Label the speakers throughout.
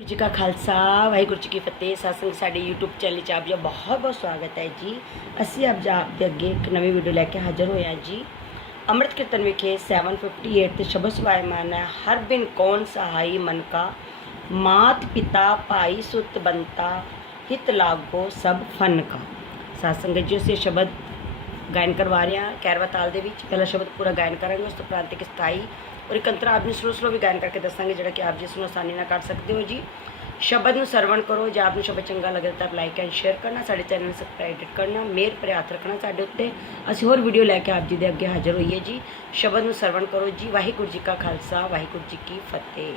Speaker 1: ਵਾਹਿਗੁਰੂ ਜੀ ਕਾ ਖਾਲਸਾ, ਵਾਹਿਗੁਰੂ ਜੀ ਕੀ ਫਤਿਹ। ਸਾਸੰਗ ਸਾਡੇ YouTube channel 'ਚ ਆਪ ਜੀ ਦਾ ਬਹੁਤ ਬਹੁਤ ਸਵਾਗਤ ਹੈ ਜੀ। ਅਸੀਂ ਆਪ ਜੀ ਆਪ ਦੇ ਅੱਗੇ ਇੱਕ ਨਵੀਂ ਵੀਡੀਓ ਲੈ ਕੇ ਹਾਜ਼ਰ ਹੋਏ ਹਾਂ ਜੀ। ਅੰਮ੍ਰਿਤ ਕੀਰਤਨ ਵਿਖੇ 758 ਤੇ ਸ਼ਬਦ ਸਵਾਇਮਾਨ ਹੈ, ਹਰ ਬਿਨ ਕੌਣ ਸਹਾਈ ਮਨ ਕਾ? ਮਾਤ ਪਿਤਾ ਭਾਈ ਸੁਤ ਬੰਤਾ, ਹਿਤ ਲਾਗੋ ਸਭ ਫਨ ਕਾ। ਸਾਸੰਗ ਜੀ, ਅਸੀਂ ਸ਼ਬਦ ਗਾਇਨ ਕਰਵਾ ਰਹੇ ਹਾਂ ਕੈਰਵਾ ਤਾਲ ਦੇ ਵਿੱਚ। ਪਹਿਲਾ ਸ਼ਬਦ ਪੂਰਾ ਗਾਇਨ ਕਰਾਂਗੇ, ਉਸ ਤੋਂ ਉਪਰੰਤ ਇੱਕ ਸਥਾਈ ਔਰ ਇੱਕ ਅੰਤਰਾ ਆਪ ਸਲੋ ਸਲੋ ਵੀ ਗਾਇਨ ਕਰਕੇ ਦੱਸਾਂਗੇ ਜਿਹੜਾ ਕਿ ਆਪ ਜੀ ਇਸ ਨੂੰ ਆਸਾਨੀ ਨਾਲ ਕਰ ਸਕਦੇ ਹੋ ਜੀ। ਸ਼ਬਦ ਨੂੰ ਸਰਵਣ ਕਰੋ, ਜੇ ਆਪ ਨੂੰ ਸ਼ਬਦ ਚੰਗਾ ਲੱਗੇ ਤਾਂ ਲਾਈਕ ਐਂਡ ਸ਼ੇਅਰ ਕਰਨਾ, ਸਾਡੇ ਚੈਨਲ ਨੂੰ ਸਬਸਕ੍ਰਾਈਬ ਕਰਨਾ, ਮੇਰ ਭਰੇ ਹੱਥ ਰੱਖਣਾ ਸਾਡੇ ਉੱਤੇ। ਅਸੀਂ ਹੋਰ ਵੀਡੀਓ ਲੈ ਕੇ ਆਪ ਜੀ ਦੇ ਅੱਗੇ ਹਾਜ਼ਰ ਹੋਈਏ ਜੀ। ਸ਼ਬਦ ਨੂੰ ਸਰਵਣ ਕਰੋ ਜੀ। ਵਾਹਿਗੁਰੂ ਜੀ ਕਾ ਖਾਲਸਾ, ਵਾਹਿਗੁਰੂ ਜੀ ਕੀ ਫਤਿਹ।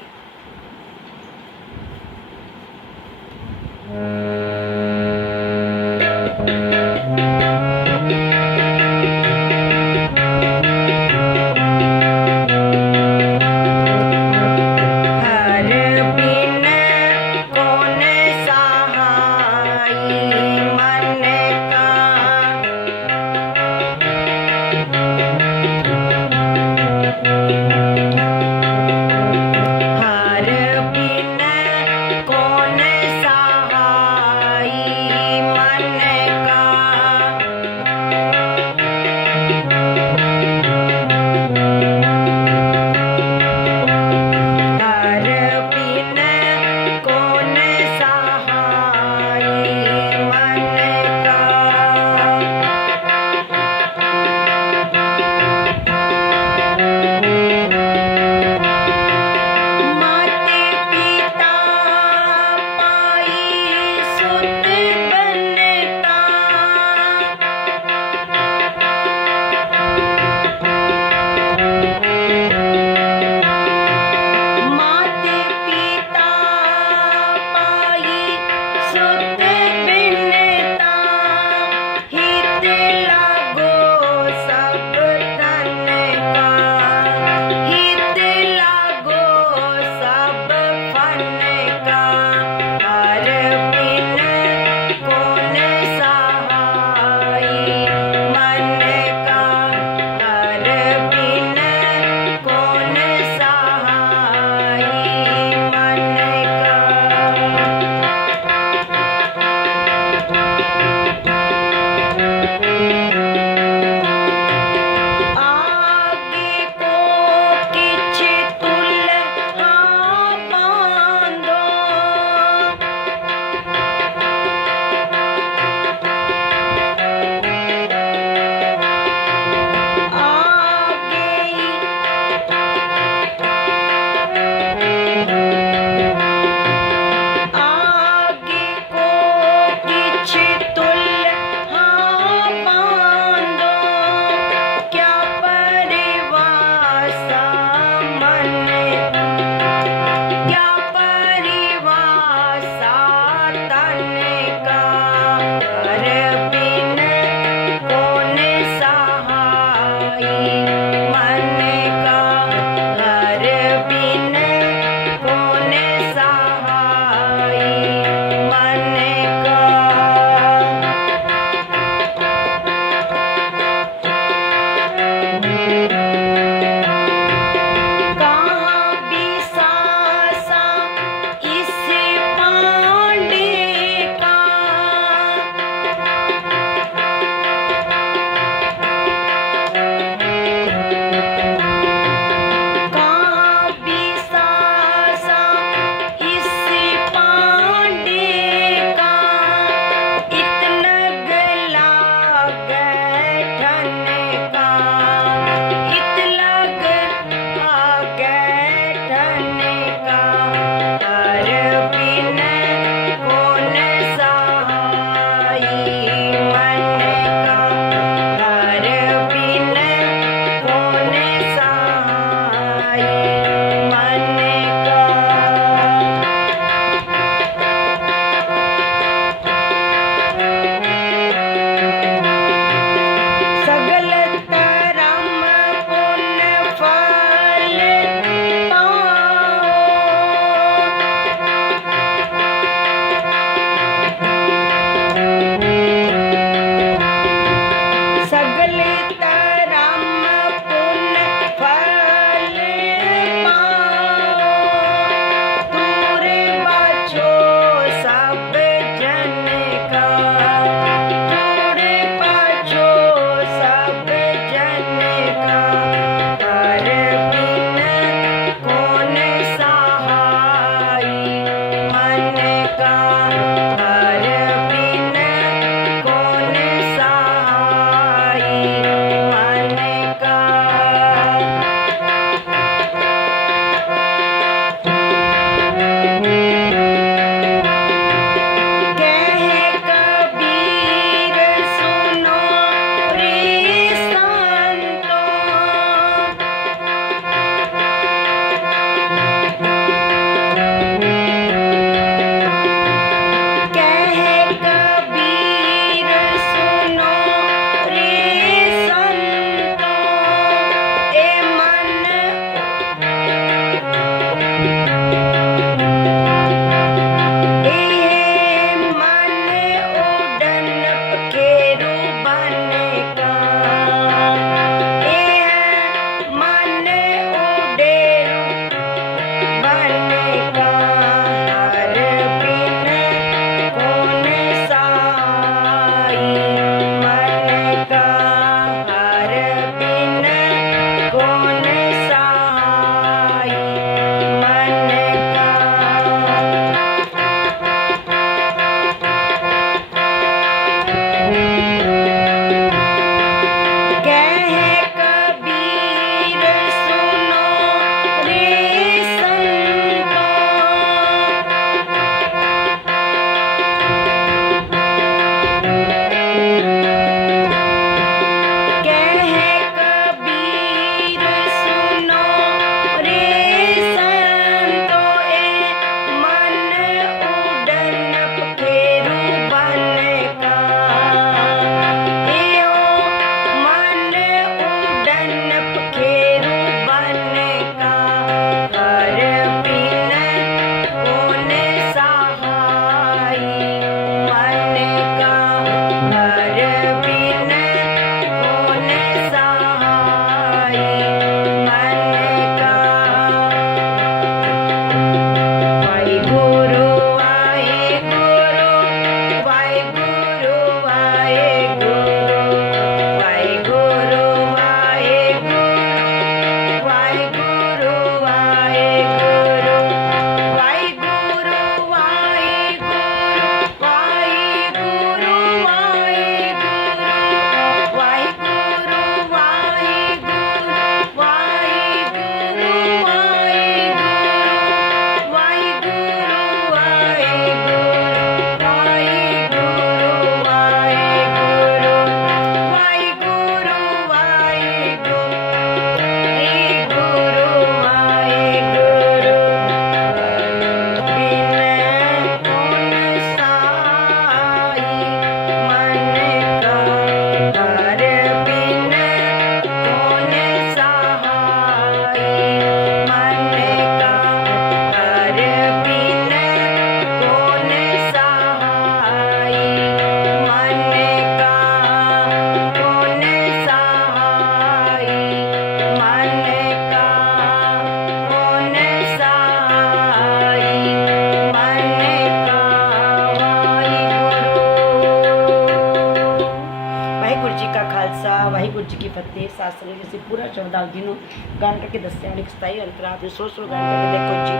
Speaker 1: गान करके दसते हैं लिखताई अंतर आप सोच लो गान करके देखो जी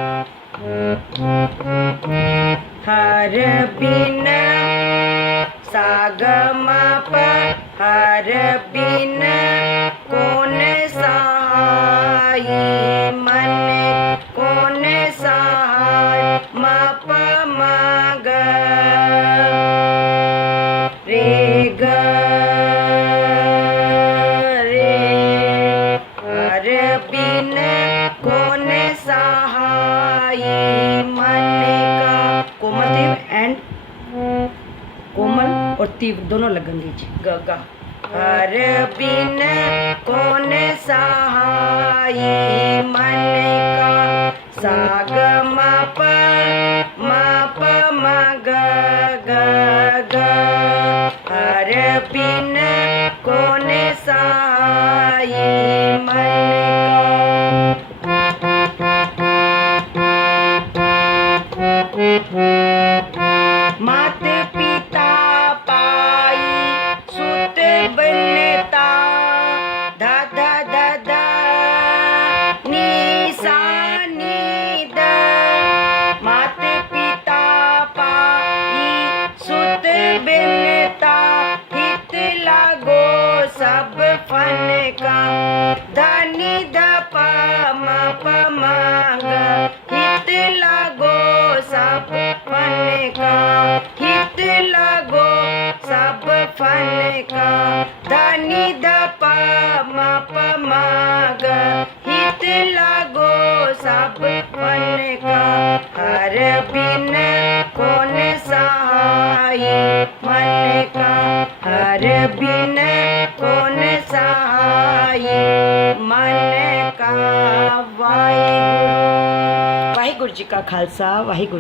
Speaker 1: हर बिन सागम हर बिना तीव दोनों लगेंगे जी गगा हर बिन कौन सहाय ਕਾ ਖਾਲਸਾ ਵਾਹਿਗੁਰੂ